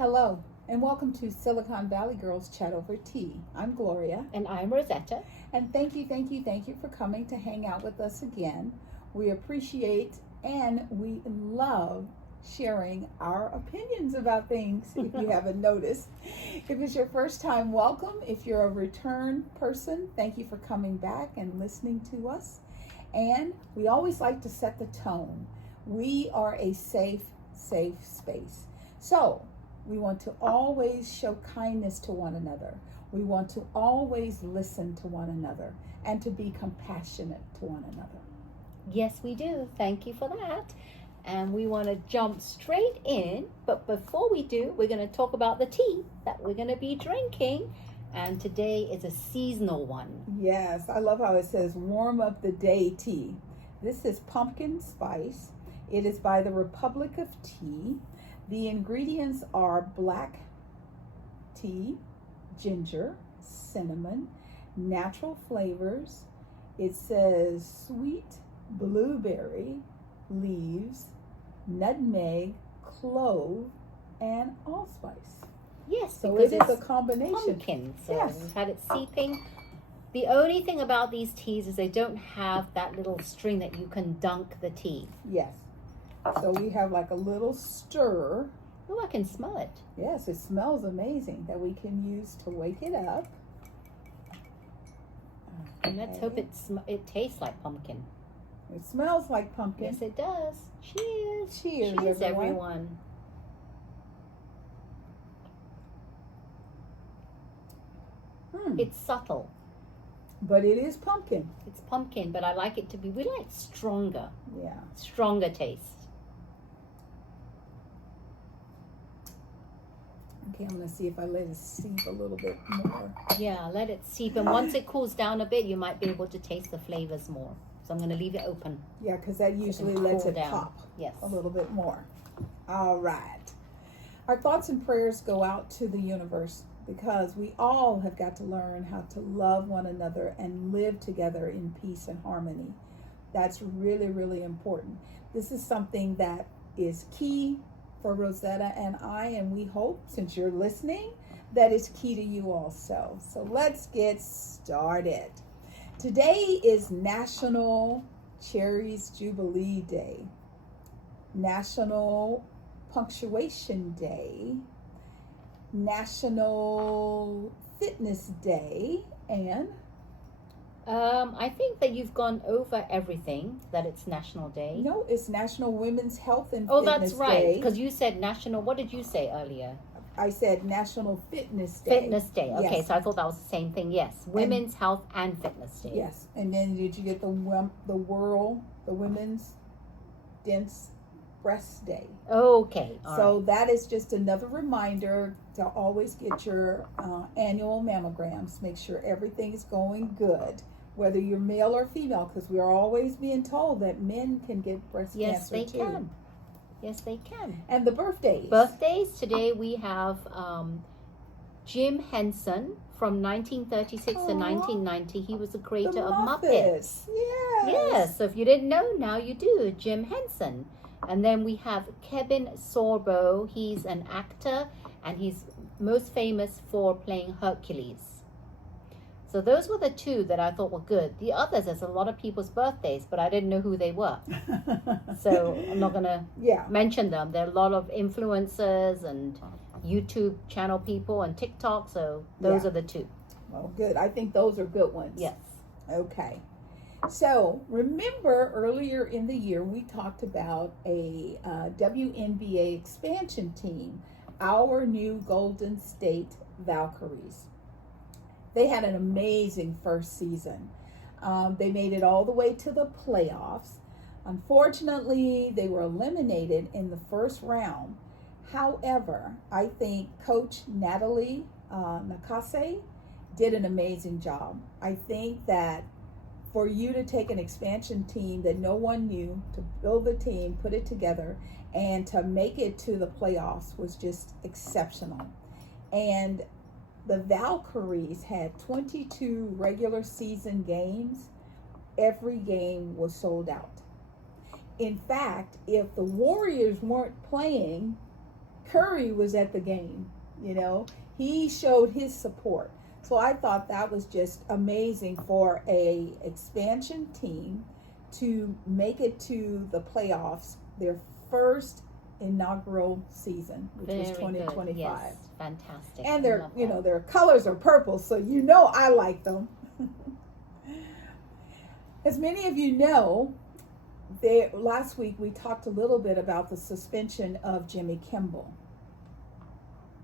Hello, and welcome to Silicon Valley Girls Chat Over Tea. I'm Gloria. And I'm Rosetta. And thank you for coming to hang out with us again. We appreciate and we love sharing our opinions about things, if you haven't noticed. If it's your first time, welcome. If you're a return person, thank you for coming back and listening to us. And we always like to set the tone. We are a safe space. So we want to always show kindness to one another. We want to always listen to one another and to be compassionate to one another. Yes, we do. Thank you for that. And we want to jump straight in. But before we do, we're going to talk about the tea that we're going to be drinking. And today is a seasonal one. Yes, I love how it says warm up the day tea. This is pumpkin spice. It is by the Republic of Tea. The ingredients are black tea, ginger, cinnamon, natural flavors. It says sweet blueberry, leaves, nutmeg, clove, and allspice. Yes, so because it is a combination. Pumpkin, so yes. We've had it seeping. The only thing about these teas is they don't have that little string that you can dunk the tea. Yes. So we have like a little stir. Oh, I can smell it. Yes, it smells amazing that we can use to wake it up. And let's hope it tastes like pumpkin. It smells like pumpkin. Yes, it does. Cheers. Cheers, everyone. It's subtle. But it is pumpkin. It's pumpkin, but I like it to be, we like stronger. Yeah. Stronger taste. Okay, I'm going to see if I let it seep a little bit more. Yeah, let it seep. And once it cools down a bit, you might be able to taste the flavors more. So I'm going to leave it open. Yeah, because that usually lets it down. pop yes. a little bit more. All right. Our thoughts and prayers go out to the universe because we all have got to learn how to love one another and live together in peace and harmony. That's really, really important. This is something that is key for Rosetta and I, and we hope, since you're listening, that is key to you also. So let's get started. Today is National Cherries Jubilee Day, National Punctuation Day, National Fitness Day, and I think that you've gone over everything, that it's National Day. No, it's National Women's Health and Fitness Day. Fitness Oh, that's right, Day. because you said National, what did you say earlier? I said National Fitness Day. Fitness Day, okay, yes. So I thought that was the same thing, yes. Women's Health and Fitness Day. Yes, and then did you get the Women's Dense Breast Day? Okay, so right. That is just another reminder to always get your annual mammograms. Make sure everything is going good, whether you're male or female, because we are always being told that men can get breast cancer too. Yes, they can. Yes, they can. And the birthdays. Birthdays, today we have Jim Henson from 1936 to 1990. He was the creator of Muppets. Yes. Yes, so if you didn't know, now you do. Jim Henson. And then we have Kevin Sorbo. He's an actor, and he's most famous for playing Hercules. So those were the two that I thought were good. The others, there's a lot of people's birthdays, but I didn't know who they were. So I'm not going to mention them. There are a lot of influencers and YouTube channel people and TikTok, so those are the two. Well, good. I think those are good ones. Yes. Okay. So remember earlier in the year, we talked about a WNBA expansion team, our new Golden State Valkyries. They had an amazing first season. They made it all the way to the playoffs. Unfortunately, they were eliminated in the first round. However, I think Coach Natalie Nakase did an amazing job. I think that for you to take an expansion team that no one knew, to build the team, put it together, and to make it to the playoffs was just exceptional. And the Valkyries had 22 regular season games. Every game was sold out. In fact, if the Warriors weren't playing, Curry was at the game, he showed his support. So I thought that was just amazing for a expansion team to make it to the playoffs, their first inaugural season, which was 2025. Yes, fantastic. And their colors are purple, so I like them. As many of you know, last week we talked a little bit about the suspension of Jimmy Kimmel,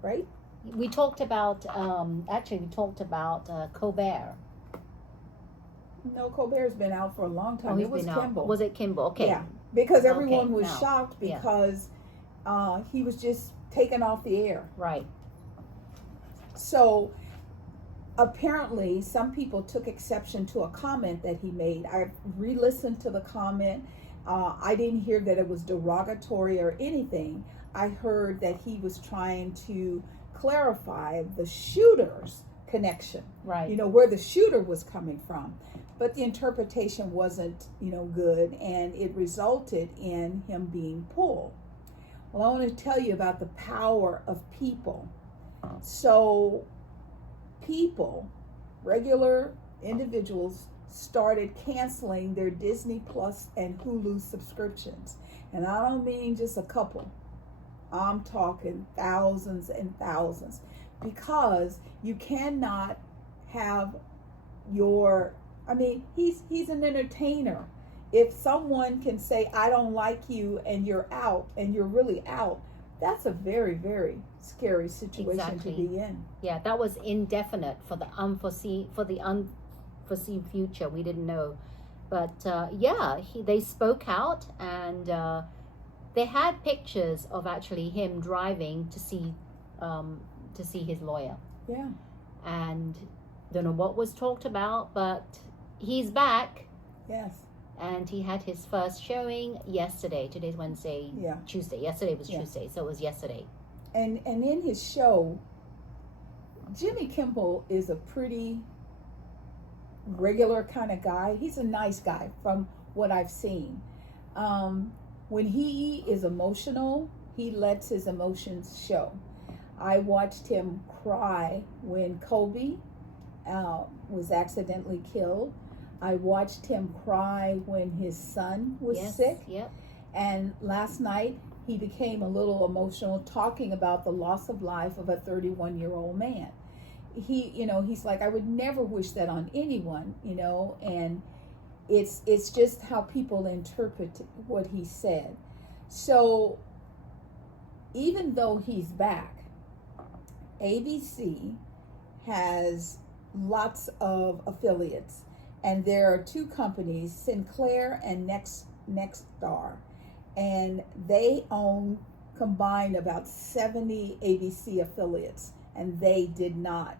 right? We talked about Colbert. No, Colbert's been out for a long time. It was Kimmel. Was it Kimmel? Okay. Yeah, because everyone was shocked because he was just taken off the air. Right. So apparently some people took exception to a comment that he made. I re-listened to the comment. I didn't hear that it was derogatory or anything. I heard that he was trying to clarify the shooter's connection, right? Where the shooter was coming from, but the interpretation wasn't, good, and it resulted in him being pulled. Well, I want to tell you about the power of people. So people, regular individuals, started canceling their Disney Plus and Hulu subscriptions, and I don't mean just a couple. I'm talking thousands and thousands, because you cannot have he's an entertainer. If someone can say, I don't like you, and you're out, and you're really out, that's a very, very scary situation to be in. Yeah, that was indefinite for the unforeseen future. We didn't know. But they spoke out, and they had pictures of actually him driving to see his lawyer. Yeah. And don't know what was talked about, but he's back. Yes. And he had his first showing yesterday. Today's Wednesday. Yeah. Tuesday. Yesterday was Tuesday, so it was yesterday. And in his show, Jimmy Kimmel is a pretty regular kind of guy. He's a nice guy from what I've seen. When he is emotional, he lets his emotions show. I watched him cry when Kobe was accidentally killed. I watched him cry when his son was sick. Yep. And last night he became a little emotional talking about the loss of life of a 31-year-old man. He's like, I would never wish that on anyone, and it's just how people interpret what he said. So even though he's back, ABC has lots of affiliates, and there are two companies, Sinclair and Nexstar, and they own combined about 70 ABC affiliates, and they did not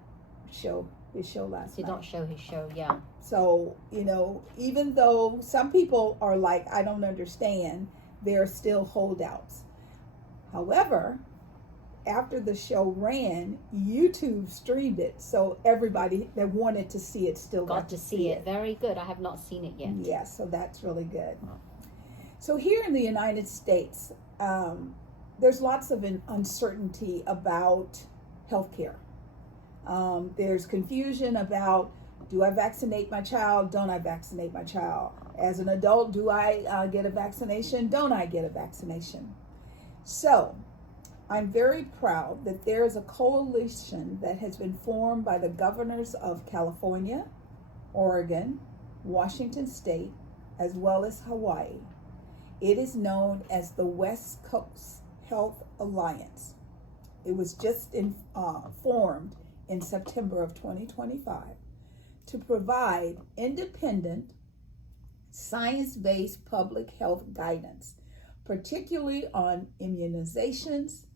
show his show last night. Did not show his show, yeah. So, even though some people are like, I don't understand, there are still holdouts. However, after the show ran, YouTube streamed it, so everybody that wanted to see it still got to see it. Very good. I have not seen it yet. Yeah, so that's really good. So here in the United States, there's lots of uncertainty about healthcare. There's confusion about, do I vaccinate my child? Don't I vaccinate my child? As an adult, do I get a vaccination? Don't I get a vaccination? So I'm very proud that there is a coalition that has been formed by the governors of California, Oregon, Washington State, as well as Hawaii. It is known as the West Coast Health Alliance. It was just formed in September of 2025 to provide independent, science-based public health guidance, particularly on immunizations,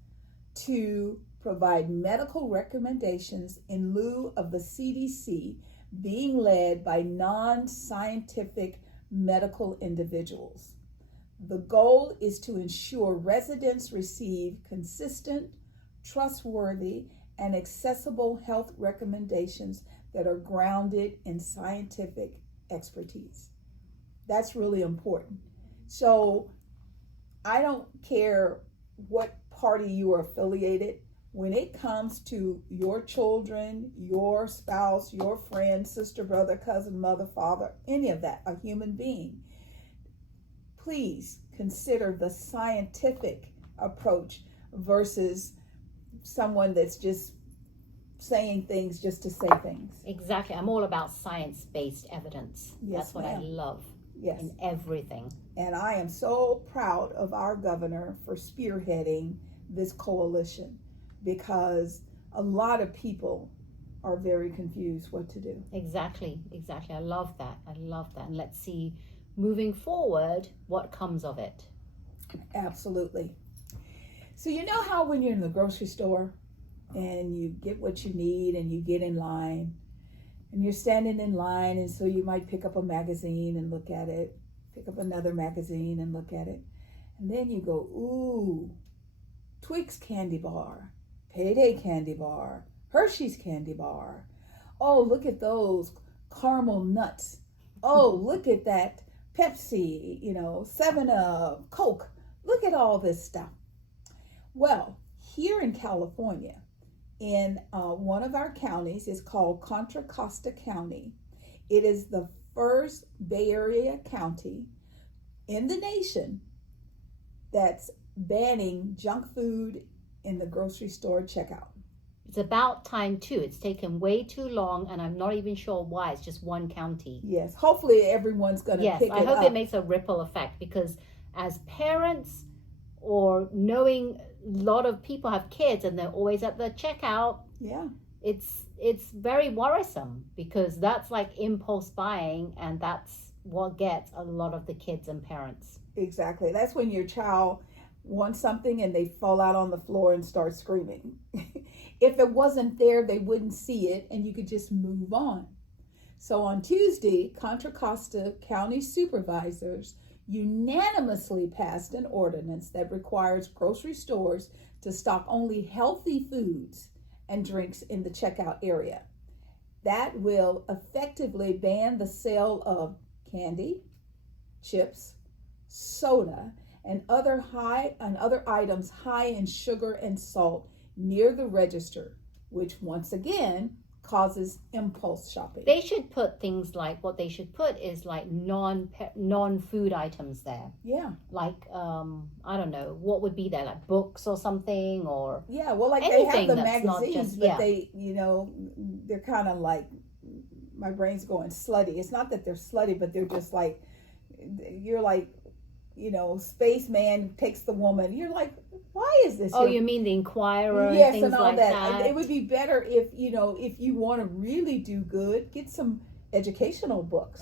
to provide medical recommendations in lieu of the CDC being led by non-scientific medical individuals. The goal is to ensure residents receive consistent, trustworthy, and accessible health recommendations that are grounded in scientific expertise. That's really important. So I don't care what party you are affiliated, when it comes to your children, your spouse, your friend, sister, brother, cousin, mother, father, any of that, a human being, please consider the scientific approach versus someone that's just saying things just to say things. Exactly. I'm all about science-based evidence. Yes, That's what ma'am. I love Yes. in everything. And I am so proud of our governor for spearheading this coalition, because a lot of people are very confused what to do. Exactly. I love that. And let's see, moving forward, what comes of it. Absolutely. So you know how when you're in the grocery store and you get what you need and you get in line and you're standing in line, and so you might pick up a magazine and look at it, pick up another magazine and look at it, and then you go, ooh, Twix candy bar, Payday candy bar, Hershey's candy bar. Oh, look at those caramel nuts. Oh, look at that Pepsi, 7-Up, Coke. Look at all this stuff. Well, here in California, in one of our counties, is called Contra Costa County. It is the first Bay Area county in the nation that's banning junk food in the grocery store checkout. It's about time too. It's taken way too long, and I'm not even sure why. It's just one county. Yes, hopefully everyone's going to pick it up. Yes, I hope it makes a ripple effect, because as parents, or knowing a lot of people have kids and they're always at the checkout, yeah, it's very worrisome, because that's like impulse buying, and that's what gets a lot of the kids and parents. Exactly. That's when your child wants something and they fall out on the floor and start screaming. If it wasn't there, they wouldn't see it and you could just move on. So on Tuesday, Contra Costa County supervisors unanimously passed an ordinance that requires grocery stores to stock only healthy foods and drinks in the checkout area. That will effectively ban the sale of candy, chips, soda, and other items high in sugar and salt near the register, which once again causes impulse shopping. They should put things like, what they should put is like non-food items there. Yeah. Like, I don't know, what would be there? Like books or something, or... Yeah, well, like they have the magazines, just, but they, they're kind of like, my brain's going slutty. It's not that they're slutty, but they're just like, you're like, spaceman takes the woman. You're like, why is this? Oh, you mean the Inquirer? Yes, and things and all like that. It would be better if you want to really do good, get some educational books.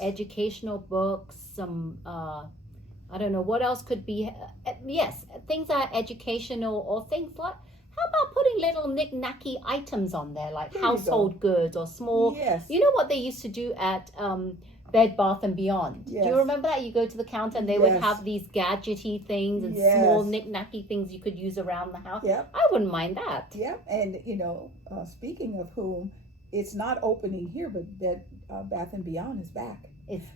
Some I don't know what else could be. Yes, things that are educational, or things like, how about putting little knick-knacky items on there, like household goods or small. Yes. You know what they used to do at Bed Bath and Beyond. Yes. Do you remember that? You go to the counter and they would have these gadgety things and small knick-knacky things you could use around the house. Yep. I wouldn't mind that. Yep. And speaking of whom, it's not opening here, but Bed Bath and Beyond is back.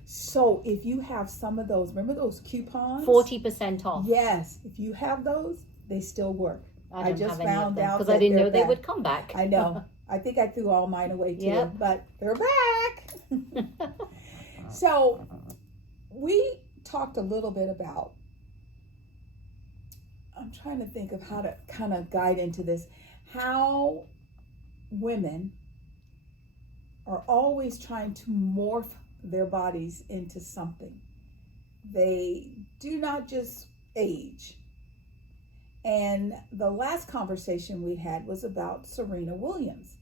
So if you have some of those, remember those coupons? 40% off. Yes. If you have those, they still work. I just have found out because I didn't know they would come back. I know. I think I threw all mine away too, Yep. but they're back. So we talked a little bit about, I'm trying to think of how to kind of guide into this, how women are always trying to morph their bodies into something. They do not just age. And the last conversation we had was about Serena Williams.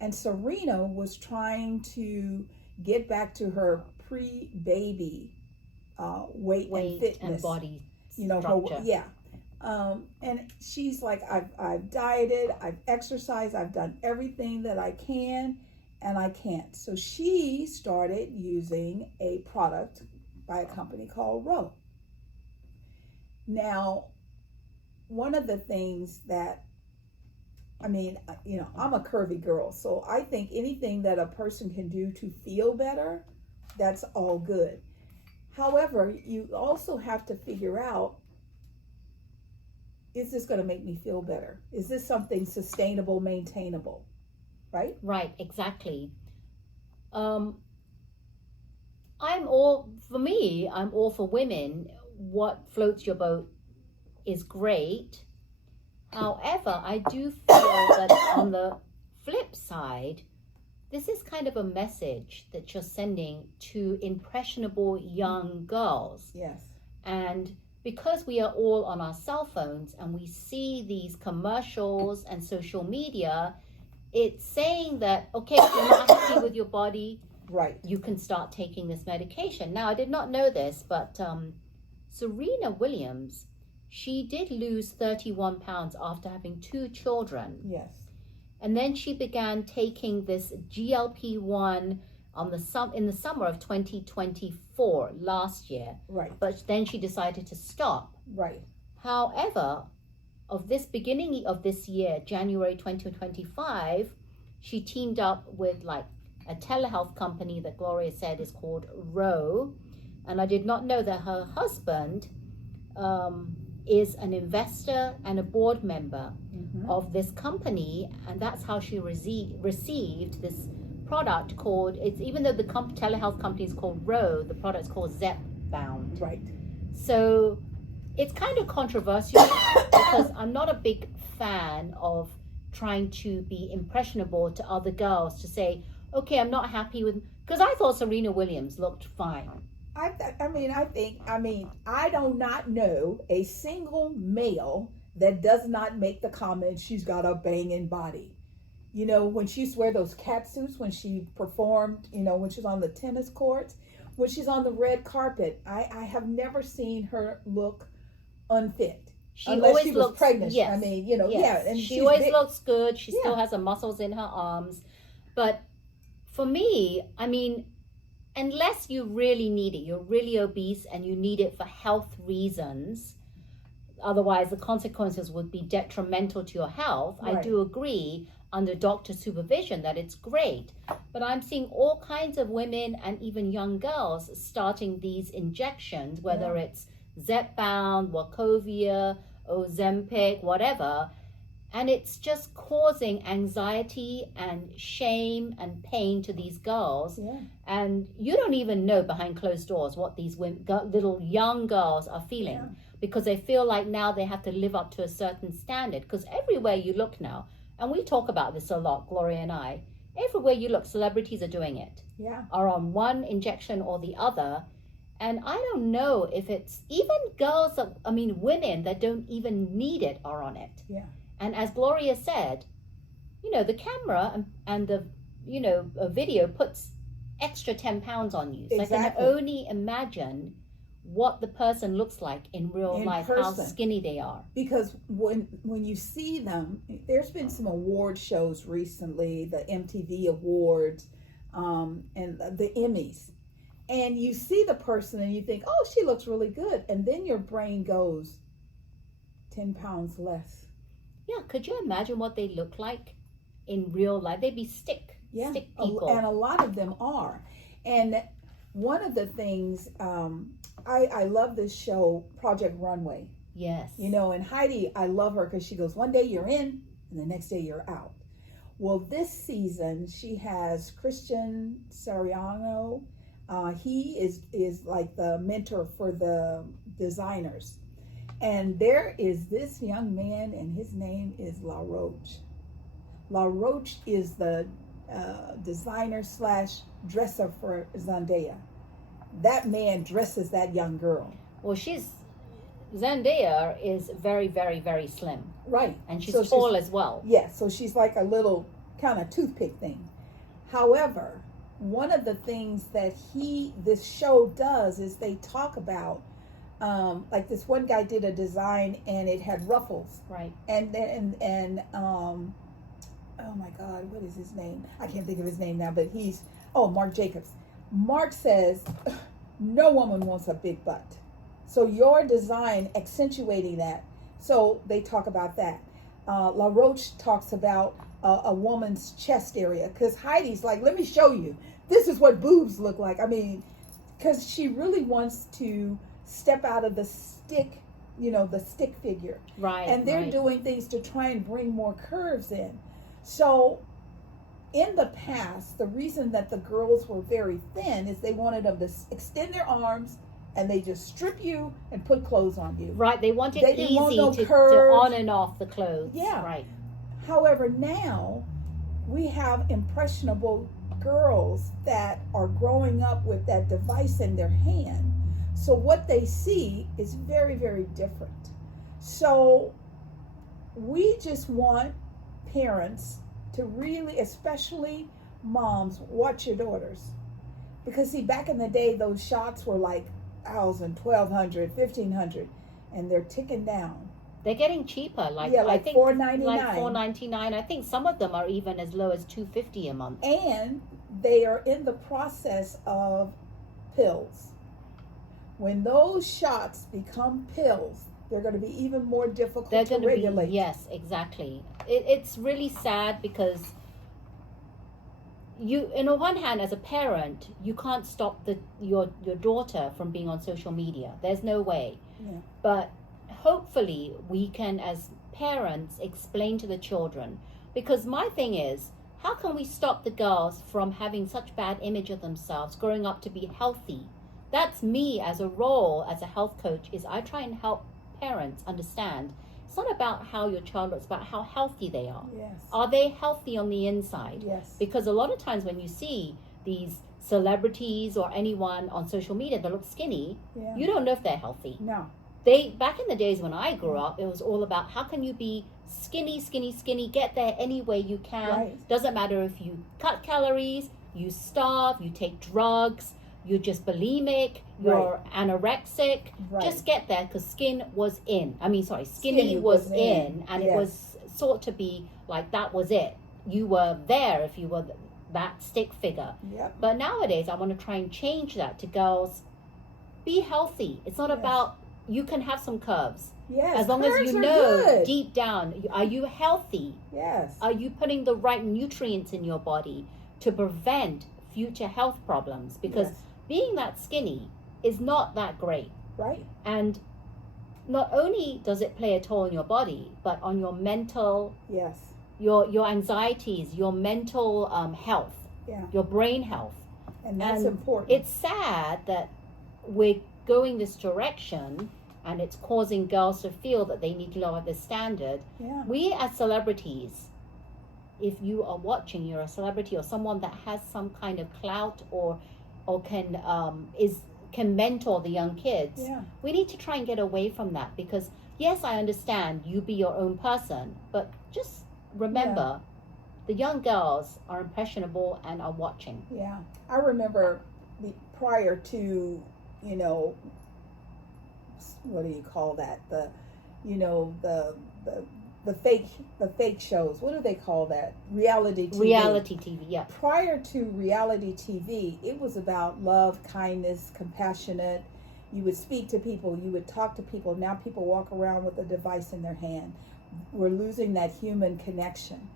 And Serena was trying to get back to her pre-baby weight and fitness. And body structure. And she's like, I've dieted, I've exercised, I've done everything that I can, and I can't. So she started using a product by a company called Row. Now, one of the things that, I'm a curvy girl, so I think anything that a person can do to feel better, that's all good. However, you also have to figure out is this going to make me feel better? Is this something sustainable, maintainable? Right? Right, exactly. I'm all for women. What floats your boat is great. However, I do feel that on the flip side, this is kind of a message that you're sending to impressionable young girls. Yes. And because we are all on our cell phones and we see these commercials and social media, it's saying that, okay, if you're not happy with your body, right, you can start taking this medication. Now, I did not know this, but Serena Williams, she did lose 31 pounds after having 2 children. Yes. And then she began taking this GLP-1 in the summer of 2024, last year. Right. But then she decided to stop. Right. However, beginning of this year, January 2025, she teamed up with like a telehealth company that Gloria said is called Ro. And I did not know that her husband is an investor and a board member of this company. And that's how she received this product called, even though the telehealth company is called Ro, the product is called Zepbound. Right. So it's kind of controversial because I'm not a big fan of trying to be impressionable to other girls to say, okay, I'm not happy with, because I thought Serena Williams looked fine. I do not know a single male that does not make the comment, she's got a banging body. You know, when she used to wear those cat suits, when she performed, you know, when she's on the tennis courts, when she's on the red carpet, I have never seen her look unfit. Unless she was pregnant. Yes, I mean, you know, yes. yeah. And she always looks good. She still has the muscles in her arms. But for me, I mean, unless you really need it, you're really obese and you need it for health reasons, otherwise the consequences would be detrimental to your health. Right. I do agree under doctor supervision that it's great. But I'm seeing all kinds of women and even young girls starting these injections, whether it's Zepbound, Wachovia, Ozempic, whatever. And it's just causing anxiety and shame and pain to these girls. Yeah. And you don't even know behind closed doors what these little young girls are feeling, because they feel like now they have to live up to a certain standard. Because everywhere you look now, and we talk about this a lot, Gloria and I, everywhere you look, celebrities are doing it. Yeah. Are on one injection or the other. And I don't know if it's even women that don't even need it are on it. Yeah. And as Gloria said, you know, the camera and the, you know, a video puts extra 10 pounds on you. So exactly. I can only imagine what the person looks like in real life, person. How skinny they are. Because when you see them, there's been some award shows recently, the MTV Awards, and the Emmys. And you see the person and you think, oh, she looks really good. And then your brain goes 10 pounds less. Yeah, could you imagine what they look like in real life? They'd be stick people. And a lot of them are. And one of the things, I love this show, Project Runway. Yes. You know, and Heidi, I love her because she goes, one day you're in and the next day you're out. Well, this season she has Christian Siriano. He is like the mentor for the designers. And there is this young man, and his name is La Roche. La Roche is the designer / dresser for Zendaya. That man dresses that young girl. Well, Zendaya is very, very, very slim. Right. And she's tall as well. Yeah, so she's like a little kind of toothpick thing. However, one of the things that this show does is they talk about, like this one guy did a design and it had ruffles. Right. And oh my God, what is his name? I can't think of his name now, but Marc Jacobs. Marc says, no woman wants a big butt. So your design accentuating that. So they talk about that. La Roche talks about a woman's chest area, because Heidi's like, let me show you. This is what boobs look like. I mean, because she really wants to step out of the stick the stick figure. Right. And they're right. doing things to try and bring more curves in. So in the past, the reason that the girls were very thin is they wanted them to extend their arms and they just strip you and put clothes on you. Right, they want it They didn't want easy no to curves. on and off the clothes. Yeah. Right. However, now we have impressionable girls that are growing up with that device in their hand. So what they see is very, very different. So we just want parents to really, especially moms, watch your daughters. Because see, back in the day, those shots were like 1,000, 1,200, 1,500, and they're ticking down. They're getting cheaper. Like Yeah, like I think $4.99. Like $4.99. I think some of them are even as low as $2.50 a month. And they are in the process of pills. When those shots become pills, they're going to be even more difficult They're to going to regulate. be, yes, exactly. It's really sad because you, on the one hand, as a parent, you can't stop your daughter from being on social media. There's no way. Yeah. But hopefully we can, as parents, explain to the children. Because my thing is, how can we stop the girls from having such bad image of themselves, growing up to be healthy? That's me as a role, as a health coach, is I try and help parents understand it's not about how your child looks, about how healthy they are. Yes. Are they healthy on the inside? Yes. Because a lot of times when you see these celebrities or anyone on social media that looks skinny, Yeah. you don't know if they're healthy. No. Back in the days when I grew up, it was all about how can you be skinny, get there any way you can. Right. Doesn't matter if you cut calories, you starve, you take drugs, you're just bulimic, you're anorexic. Right. Just get there because skinny was in, and it Yes. was sought to be like that was it. You were there if you were that stick figure. Yep. But nowadays, I want to try and change that to girls, be healthy. It's not Yes. about, you can have some curves. Yes. As long as Curves you are know good. deep down, are you healthy? Yes. Are you putting the right nutrients in your body to prevent future health problems? Because Yes. being that skinny is not that great. Right. And not only does it play a toll on your body, but on your mental, Yes. your anxieties, your mental health, Yeah. your brain health. And that's And important. It's sad that we're going this direction and it's causing girls to feel that they need to lower the standard. Yeah. We as celebrities, if you are watching, you're a celebrity or someone that has some kind of clout or can mentor the young kids. Yeah. We need to try and get away from that because yes, I understand you be your own person, but just remember the young girls are impressionable and are watching. Yeah. I remember prior to, what do you call that? The fake shows. What do they call that? Reality TV. Reality TV, yeah. Prior to reality TV, it was about love, kindness, compassionate. You would speak to people, you would talk to people. Now people walk around with a device in their hand. We're losing that human connection.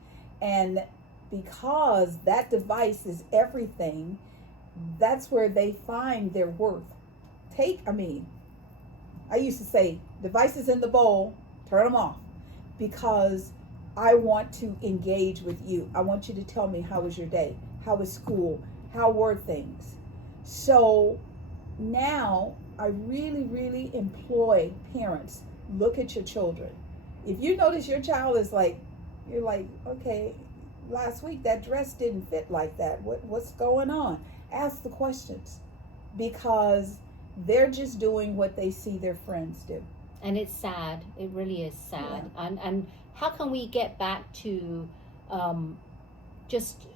And because that device is everything, that's where they find their worth. I used to say, devices in the bowl, turn them off. Because I want to engage with you. I want you to tell me, how was your day? How was school? How were things? So now I really, really employ parents. Look at your children. If you notice your child is you're like, okay, last week that dress didn't fit like that. What's going on? Ask the questions. Because they're just doing what they see their friends do. And it's sad. It really is sad. Yeah. And how can we get back to just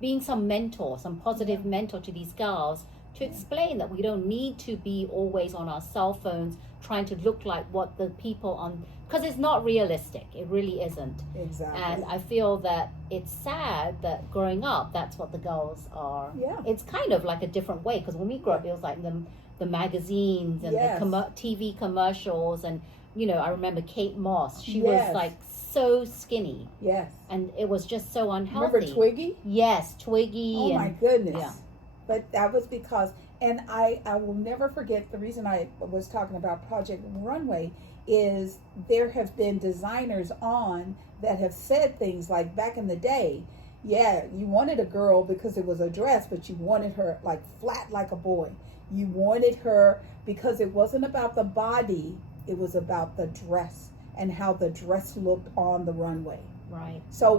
being some mentor, some positive mentor to these girls to explain that we don't need to be always on our cell phones trying to look like what the people on, because it's not realistic. It really isn't. Exactly. And I feel that it's sad that growing up, that's what the girls are. Yeah. It's kind of like a different way because when we grew up, it was like the magazines and the TV commercials, and I remember Kate Moss. She was like so skinny. Yes. And it was just so unhealthy. Remember Twiggy? Yes, Twiggy. Oh my goodness. Yeah. But that was because And I will never forget, the reason I was talking about Project Runway is there have been designers on that have said things like, back in the day, yeah, you wanted a girl because it was a dress, but you wanted her like flat like a boy. You wanted her because it wasn't about the body, it was about the dress and how the dress looked on the runway. Right. So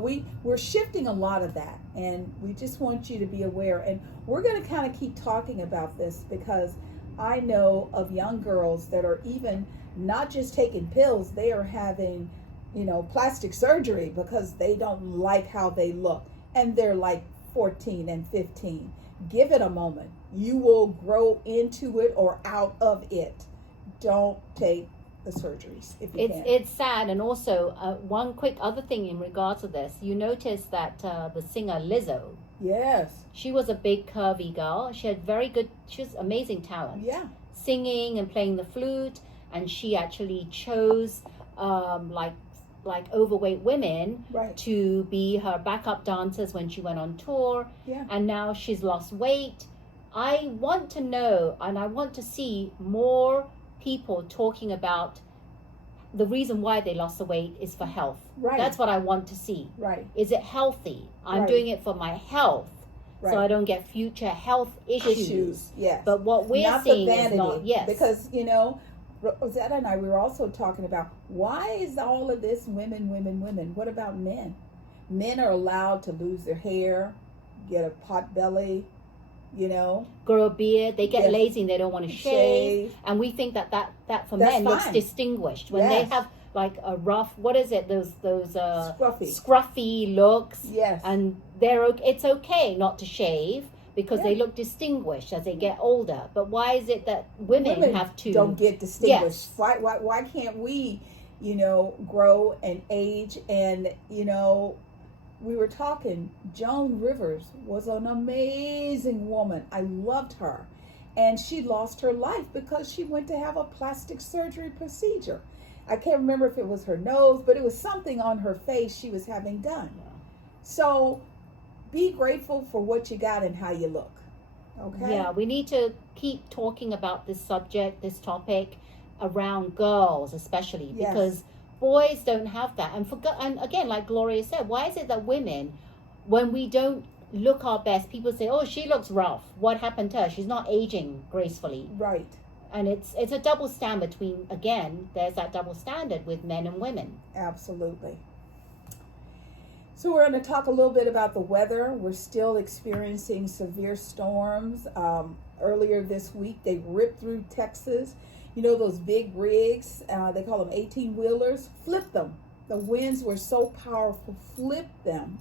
we're shifting a lot of that, and we just want you to be aware. And we're going to kind of keep talking about this because I know of young girls that are even not just taking pills, they are having, plastic surgery because they don't like how they look. And they're like 14 and 15. Give it a moment. You will grow into it or out of it. Don't take the surgeries if you can. It's sad. And also one quick other thing in regards to this, you notice that the singer Lizzo, yes, she was a big curvy girl. She had she has amazing talent, yeah, singing and playing the flute, and she actually chose like overweight women, right, to be her backup dancers when she went on tour. yeah, And now she's lost weight. I want to know, and I want to see more people talking about the reason why they lost the weight is for health. right. That's what I want to see. Right. Is it healthy? I'm Right. doing it for my health, Right. so I don't get future health issues. Yes. But what we're not seeing the vanity, is not, yes. because Rosetta and I, we were also talking about, why is all of this women? What about men? Men are allowed to lose their hair, get a pot belly, grow a beard. They get Yes. lazy and they don't want to shave. And we think that for That's men looks fine. distinguished when Yes. they have like a rough, what is it, those scruffy looks. Yes. And it's okay not to shave because they look distinguished as they get older. But why is it that women have to don't get distinguished? Yes. Why can't we, grow and age? And we were talking, Joan Rivers was an amazing woman. I loved her. And she lost her life because she went to have a plastic surgery procedure. I can't remember if it was her nose, but it was something on her face she was having done. So be grateful for what you got and how you look. Okay? Yeah, we need to keep talking about this subject, this topic around girls especially, Yes. because boys don't have that. And again, like Gloria said, why is it that women, when we don't look our best, people say, oh, she looks rough. What happened to her? She's not aging gracefully. Right. And it's a double standard between, again, there's that double standard with men and women. Absolutely. So we're going to talk a little bit about the weather. We're still experiencing severe storms. Earlier this week, they ripped through Texas. Those big rigs, they call them 18-wheelers, flipped them. The winds were so powerful, flipped them,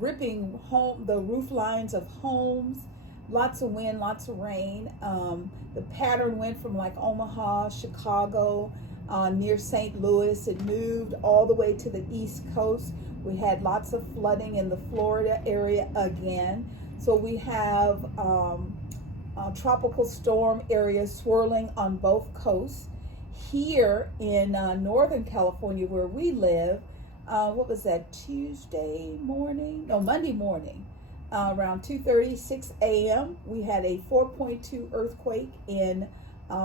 ripping the roof lines of homes. Lots of wind, lots of rain. The pattern went from like Omaha, Chicago, near St. Louis. It moved all the way to the East Coast. We had lots of flooding in the Florida area again. So we have tropical storm areas swirling on both coasts. Here in Northern California, where we live, what was that, Monday morning, around 2:30, 6 a.m., we had a 4.2 earthquake in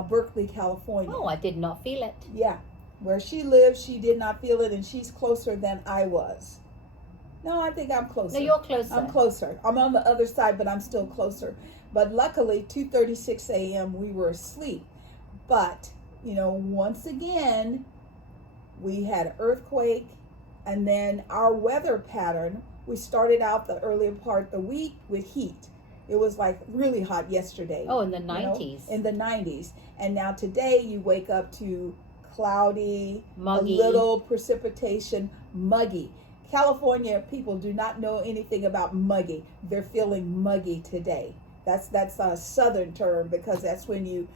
Berkeley, California. Oh, I did not feel it. Yeah. Where she lives, she did not feel it, and she's closer than I was. No, I think I'm closer. No, you're closer. I'm closer. I'm on the other side, but I'm still closer. But luckily, 2:36 a.m., we were asleep. But, once again, we had an earthquake, and then our weather pattern, we started out the earlier part of the week with heat. It was like really hot yesterday. Oh, in the 90s. In the 90s. And now today you wake up to cloudy, muggy, a little precipitation, muggy. California people do not know anything about muggy. They're feeling muggy today. That's a southern term, because that's when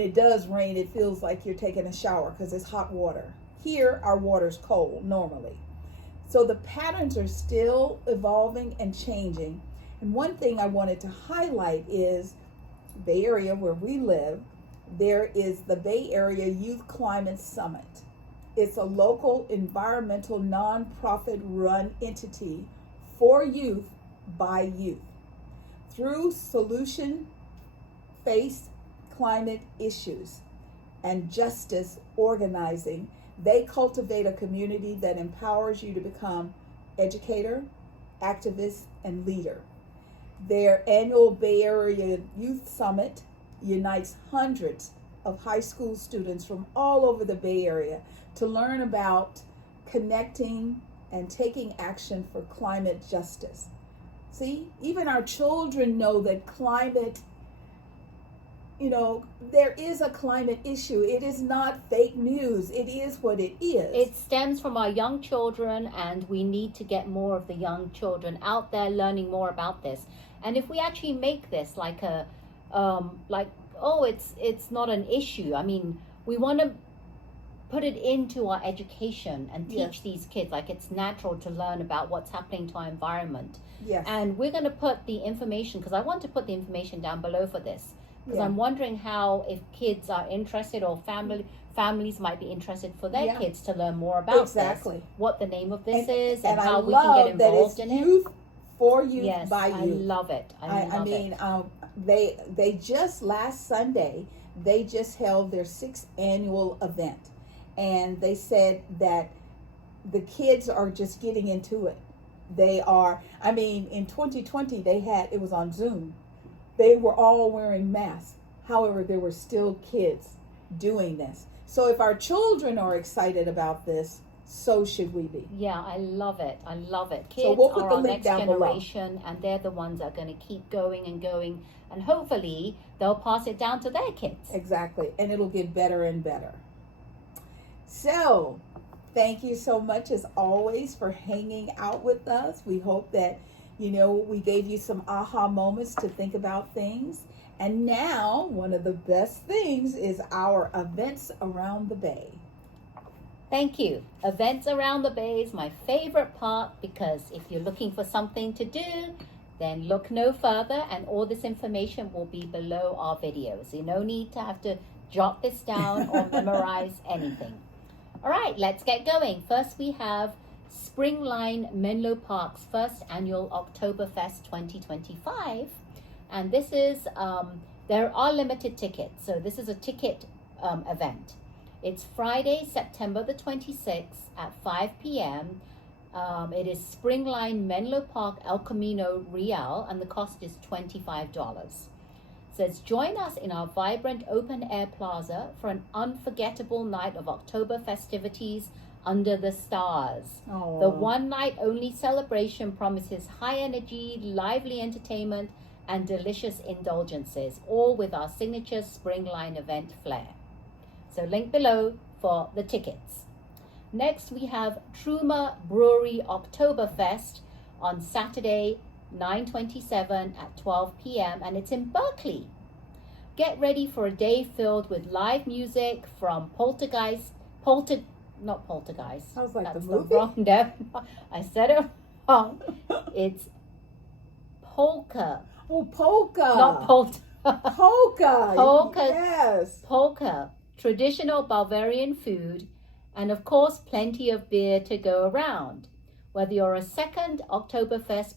it does rain, it feels like you're taking a shower because it's hot water. Here, our water's cold normally. So the patterns are still evolving and changing. And one thing I wanted to highlight is Bay Area, where we live, there is the Bay Area Youth Climate Summit. It's a local environmental nonprofit run entity for youth by youth. Through Solution face climate issues and justice organizing, they cultivate a community that empowers you to become educator, activist, and leader. Their annual Bay Area Youth Summit unites hundreds of high school students from all over the Bay Area to learn about connecting and taking action for climate justice. See, even our children know that climate, there is a climate issue. It is not fake news. It is what it is. It stems from our young children, and we need to get more of the young children out there learning more about this. And if we actually make this like it's not an issue. I mean, we want to put it into our education and teach these kids like it's natural to learn about what's happening to our environment. Yes. And we're going to put the information, because I want to put the information down below for this, because I'm wondering how, if kids are interested, or families might be interested for their kids to learn more about this, what the name of this is, and how we can get involved in it. For youth, by youth. I love it. I mean, they just last Sunday, they just held their 6th annual event, and they said that the kids are just getting into it. They are, in 2020, it was on Zoom. They were all wearing masks. However, there were still kids doing this. So if our children are excited about this, so should we be. Yeah, I love it. I love it. Kids so we'll put are the our link next down generation, below. And they're the ones that are going to keep going and going, and hopefully they'll pass it down to their kids. Exactly, and it'll get better and better. So, thank you so much as always for hanging out with us. We hope that, we gave you some aha moments to think about things. And now, one of the best things is our events around the Bay. Thank you. Events around the Bay is my favorite part, because if you're looking for something to do, then look no further, and all this information will be below our videos. So no need to have to jot this down or memorize anything. All right, let's get going. First, we have Springline Menlo Park's first annual Oktoberfest 2025. And this is, there are limited tickets. So this is a ticket event. It's Friday, September the 26th at 5 p.m. It is Springline Menlo Park El Camino Real, and the cost is $25. It says, join us in our vibrant open-air plaza for an unforgettable night of October festivities under the stars. Aww. The one-night-only celebration promises high energy, lively entertainment, and delicious indulgences, all with our signature Springline event flair. So link below for the tickets. Next, we have Trumer Brewery Oktoberfest on Saturday, 9/27 at 12 p.m. and it's in Berkeley. Get ready for a day filled with live music from Polkageist. Not Polkageist. Sounds like That's the movie. No, I said it wrong. It's Polka. Oh, polka. Not Polka. Polka. Polka. Yes. Polka. Traditional Bavraian food, and of course plenty of beer to go around. Whether you're a seasoned Oktoberfest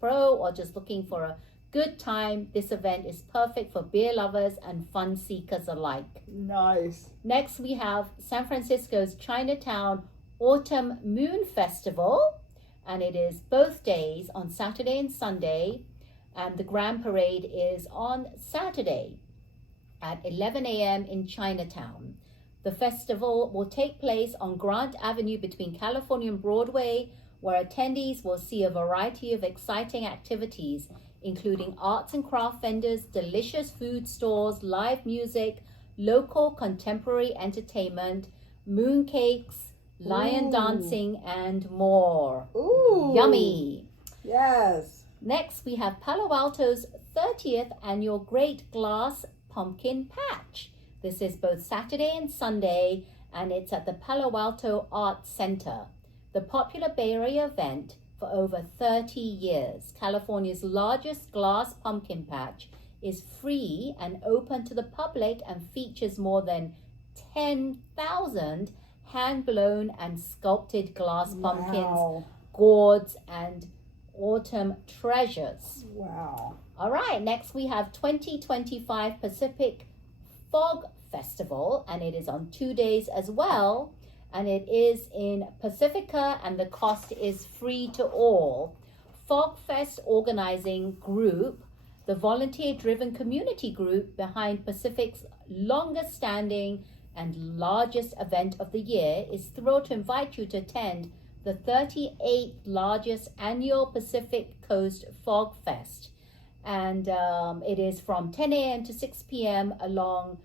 pro, or just looking for a good time, this event is perfect for beer lovers and fun seekers alike. Nice. Next, we have San Francisco's Chinatown Autumn Moon Festival, and it is both days on Saturday and Sunday, and the Grand Parade is on Saturday at 11 a.m. in Chinatown. The festival will take place on Grant Avenue between California and Broadway, where attendees will see a variety of exciting activities, including arts and craft vendors, delicious food stores, live music, local contemporary entertainment, mooncakes, lion dancing, and more. Ooh. Yummy. Yes. Next, we have Palo Alto's 30th annual Great Glass Pumpkin Patch. This is both Saturday and Sunday, and it's at the Palo Alto Arts Center. The popular Bay Area event for over 30 years, California's largest glass pumpkin patch, is free and open to the public and features more than 10,000 hand-blown and sculpted glass pumpkins, gourds, and autumn treasures. Wow. All right, next we have 2025 Pacific Fog Festival, and it is on 2 days as well, and it is in Pacifica, and the cost is free to all. Fog Fest organizing group, the volunteer-driven community group behind Pacific's longest standing and largest event of the year, is thrilled to invite you to attend the 38th largest annual Pacific Coast Fog Fest. And it is from 10 a.m. to 6 p.m. along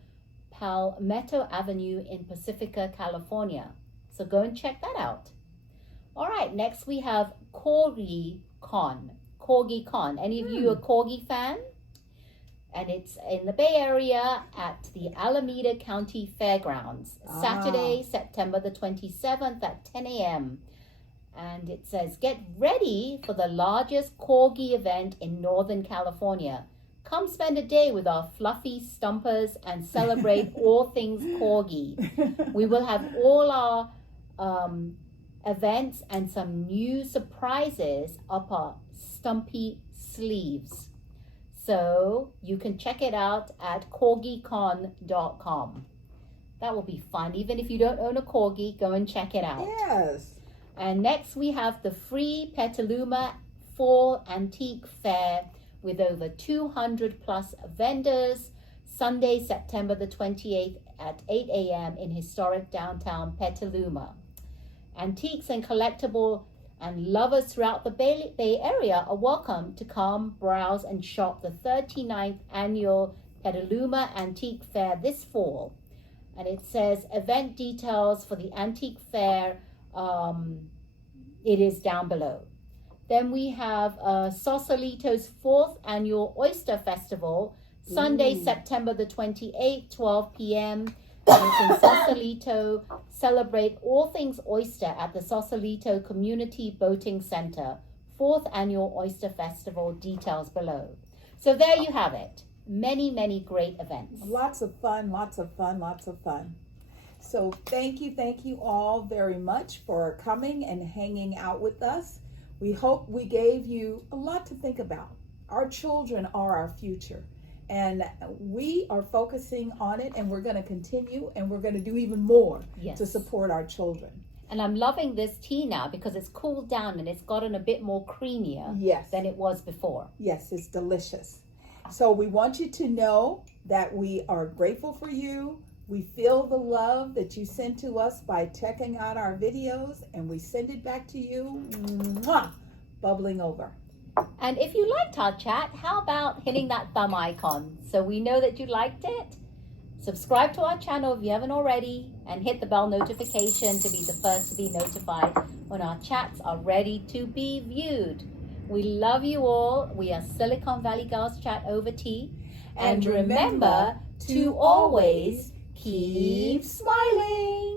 Palmetto Avenue in Pacifica, California. So go and check that out. All right, next we have Corgi Con. Any of you a Corgi fan? And it's in the Bay Area at the Alameda County Fairgrounds, Saturday, September the 27th at 10 a.m. And it says, get ready for the largest Corgi event in Northern California. Come spend a day with our fluffy stumpers and celebrate all things Corgi. We will have all our events and some new surprises up our stumpy sleeves. So you can check it out at corgicon.com. That will be fun. Even if you don't own a Corgi, go and check it out. Yes. And next we have the free Petaluma Fall Antique Fair with over 200 plus vendors, Sunday, September the 28th at 8 a.m. in historic downtown Petaluma. Antiques and collectible and lovers throughout the Bay Area are welcome to come browse and shop the 39th annual Petaluma Antique Fair this fall. And it says event details for the Antique Fair, it is down below. Then we have Sausalito's 4th annual Oyster Festival, Sunday, September the 28th, 12 p.m. And it's in Sausalito. Celebrate all things oyster at the Sausalito Community Boating Center. 4th annual Oyster Festival, details below. So there you have it. Many, many great events. Lots of fun. So thank you all very much for coming and hanging out with us. We hope we gave you a lot to think about. Our children are our future, and we are focusing on it, and we're going to continue, and we're going to do even more to support our children. And I'm loving this tea now because it's cooled down and it's gotten a bit more creamier than it was before. Yes, it's delicious. So we want you to know that we are grateful for you. We feel the love that you send to us by checking out our videos, and we send it back to you, bubbling over. And if you liked our chat, how about hitting that thumb icon so we know that you liked it? Subscribe to our channel if you haven't already, and hit the bell notification to be the first to be notified when our chats are ready to be viewed. We love you all. We are Silicon Valley Girls Chat over tea. And remember to always keep smiling.